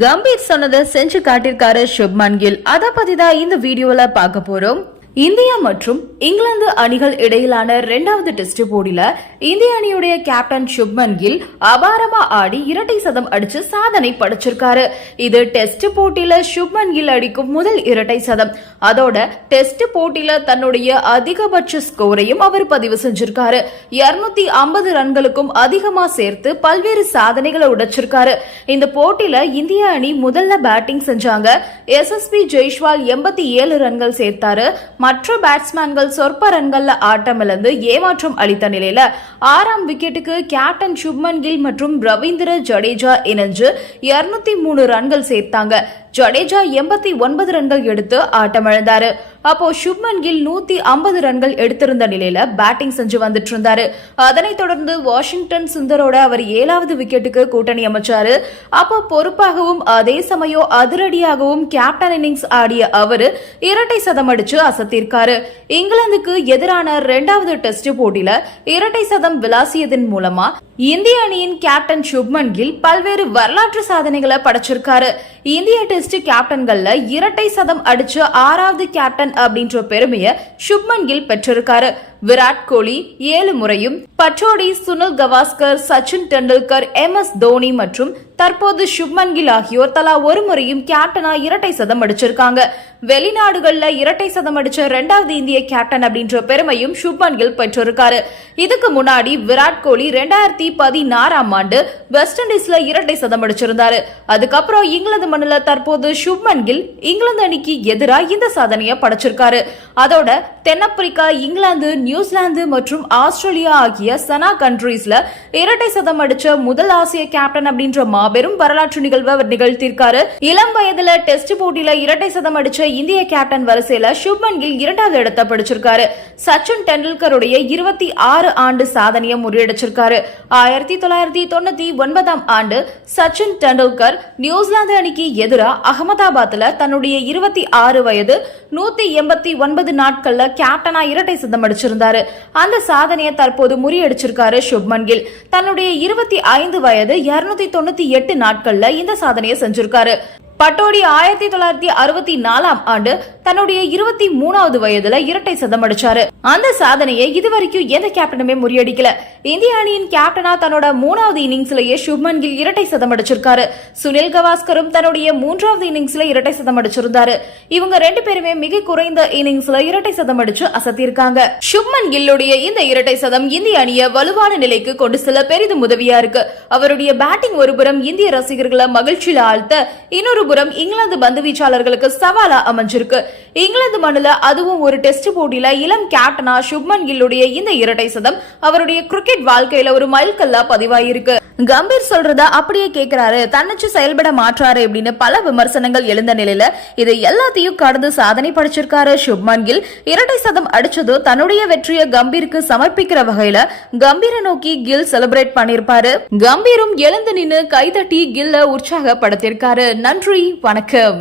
கம்பீர் சொன்னதை செஞ்சு காட்டியிருக்காரு சுப்மன் கில். அதை பத்தி தான் இந்த வீடியோல பார்க்க போறோம். இந்தியா மற்றும் இங்கிலாந்து அணிகள் இடையிலான இரண்டாவது டெஸ்ட் போட்டியில இந்திய அணியுடைய கேப்டன் சுப்மன் கில் அபாரமா ஆடி இரட்டை சதம் அடிச்சு சாதனை படைச்சிருக்காரு. இது டெஸ்ட் போட்டியில சுப்மன் கில் அடிக்கும் முதல் இரட்டை சதம். அதோட டெஸ்ட் போட்டியில தன்னுடைய அதிகபட்ச ஸ்கோரையும் அவர் பதிவு செஞ்சிருக்காரு. இருநூத்தி ஐம்பது ரன்களுக்கும் அதிகமா சேர்த்து பல்வேறு சாதனைகளை உடைச்சிருக்காரு. இந்த போட்டியில இந்திய அணி முதல்ல பேட்டிங் செஞ்சாங்க. எஸ்எஸ்பி ஜெய்ஷ்வால் எண்பத்தி ஏழு ரன்கள் சேர்த்தாரு. மற்ற பேட்ஸ்மேன்கள் சொற்ப ரன்கள்ல ஆட்டமிழந்து ஏமாற்றம் அளித்த நிலையில ஆறாம் விக்கெட்டுக்கு கேப்டன் சுப்மன் கில் மற்றும் ரவீந்திர ஜடேஜா இணைஞ்சு இருநூத்தி மூணு ரன்கள் சேர்த்தாங்க. ஜடேஜா எண்பத்தி ஒன்பது ரன்கள் எடுத்து ஆட்டமிழந்தாரு. அப்போ சுப்மன் கில் நூத்தி ஐம்பது ரன்கள் எடுத்திருந்த நிலையில பேட்டிங் செஞ்சு வந்துட்டு இருந்தாரு அதனைத் தொடர்ந்து வாஷிங்டன் சுந்தரோட அவர் ஏழாவது விக்கெட்டுக்கு கூட்டணி அமைச்சாரு. அப்போ பொறுப்பாகவும் அதே சமயம் அதிரடியாகவும் கேப்டன் இன்னிங்ஸ் ஆடிய அவரு இரட்டை சதம் அடிச்சு அசத்திருக்காரு இங்கிலாந்துக்கு எதிரான இரண்டாவது டெஸ்ட் போட்டியில இரட்டை சதம் விளாசியதன் மூலமா இந்திய அணியின் கேப்டன் சுப்மன் கில் பல்வேறு வரலாற்று சாதனைகளை படைச்சிருக்காரு. இந்திய டெஸ்ட் கேப்டன்கள்ல இரட்டை சதம் அடிச்ச ஆறாவது கேப்டன் அப்படின்ற பெருமையை சுப்மன் கில் பெற்றிருக்காரு. விராட் கோலி ஏழு முறையும் பச்சோடி சுனில் கவாஸ்கர் சச்சின் டெண்டுல்கர் எம் எஸ் தோனி மற்றும் தற்போது சுப்மன் கில் ஆகியோர் தலா ஒரு முறையும் கேப்டனா இரட்டை சதம் அடிச்சிருக்காங்க. வெளிநாடுகள்ல இரட்டை சதம் அடிச்ச இரண்டாவது இந்திய கேப்டன் அப்படின்ற பெருமையும் சுப்மன் கில் பெற்றிருக்காரு. இதுக்கு முன்னாடி விராட் கோலி ரெண்டாயிரத்தி பதினாறாம் ஆண்டு வெஸ்ட் இண்டீஸ்ல இரட்டை சதம் அடிச்சிருந்தாரு. அதுக்கப்புறம் இங்கிலாந்து மண்ணில தற்போது சுப்மன் கில் இங்கிலாந்து அணிக்கு எதிராக இந்த சாதனையை படைச்சிருக்காரு. அதோட தென்னாப்பிரிக்கா இங்கிலாந்து நியூசிலாந்து மற்றும் ஆஸ்திரேலியா ஆகிய சனா கண்ட்ரீஸ்ல இரட்டை சதம் அடிச்ச முதல் ஆசிய கேப்டன் அப்படின்ற மாபெரும் வரலாற்று நிகழ்வை அவர் நிகழ்த்தியிருக்காரு. இளம் வயதுல டெஸ்ட் போட்டியில இரட்டை சதம் அடிச்ச இந்திய கேப்டன் வரிசையில சுப்மன் கில் இரண்டாவது இடத்தை பிடிச்சிருக்காரு. சச்சின் டெண்டுல்கருடைய இருபத்தி ஆறு ஆண்டு சாதனையை முறியடிச்சிருக்காரு. ஆயிரத்தி தொள்ளாயிரத்தி தொண்ணூத்தி ஒன்பதாம் ஆண்டு சச்சின் டெண்டுல்கர் நியூசிலாந்து அணிக்கு எதிராக அகமதாபாத்ல தன்னுடைய இருபத்தி ஆறு வயது நூத்தி எண்பத்தி ஒன்பது நாட்கள்ல கேப்டனா இரட்டை சதம் அடிச்சிருந்தாரு அந்த சாதனையை தற்போது முறியடிச்சிருக்காரு சுப்மன் கில். தன்னுடைய இருபத்தி ஐந்து வயது இருநூத்தி தொண்ணூத்தி எட்டு நாட்கள்ல இந்த சாதனையை செஞ்சிருக்காரு. பட்டோடி ஆயிரத்தி தொள்ளாயிரத்தி அறுபத்தி நாலாம் ஆண்டு தன்னுடைய இருபத்தி மூணாவது வயதுல இரட்டை சதம் அடிச்சாரு. அந்த சாதனையை இதுவரைக்கும் எந்த கேப்டனுமே முறியடிக்கல. இந்திய அணியின் கேப்டனா தன்னோட மூணாவது இன்னிங்ஸ்லயே சுப்மன் கில் இரட்டை சதம் அடிச்சிருக்காரு. சுனில் கவாஸ்கரும் தன்னுடைய மூன்றாவது இன்னிங்ஸ்ல இரட்டை சதம் அடிச்சிருந்தாரு. இவங்க ரெண்டு பேருமே மிக குறைந்த இன்னிங்ஸ்ல இரட்டை சதம் அடிச்சு அசத்திருக்காங்க. சுப்மன் கில்லுடைய இந்த இரட்டை சதம் இந்திய அணியை வலுவான நிலைக்கு கொண்டு செல்ல பெரிதும் உதவியா இருக்கு. அவருடைய பேட்டிங் ஒருபுறம் இந்திய ரசிகர்களை மகிழ்ச்சியில ஆழ்த்த இன்னொரு மறுபுறம் இங்கிலாந்து பந்து வீச்சாளர்களுக்கு சவாலா அமைஞ்சிருக்கு. இங்கிலாந்து மண்ணில் அதுவும் ஒரு டெஸ்ட் போட்டியில இளம் கேப்டனா சுப்மன் கில்லுடைய இந்த இரட்டை சதம் அவருடைய கிரிக்கெட் வாழ்க்கையில ஒரு மைல்கல்லா பதிவாயிருக்கு. கம்பீர் சொல்றத அப்படியே கேக்குறாரு. தன்னிச்சு செயல்பட மாற்றாரு அப்படின்னு பல விமர்சனங்கள் எழுந்த நிலையில இது எல்லாத்தையும் கடந்து சாதனை படைச்சிருக்காரு சுப்மன் கில். இரட்டை சதம் அடிச்சதோ தன்னுடைய வெற்றியை கம்பீருக்கு சமர்ப்பிக்கிற வகையில கம்பீரை நோக்கி கில் செலிப்ரேட் பண்ணிருப்பாரு. கம்பீரும் எழுந்து நின்னு கைதட்டி கில்ல உற்சாகப்படுத்திருக்காரு நன்றி நன்றி வணக்கம்.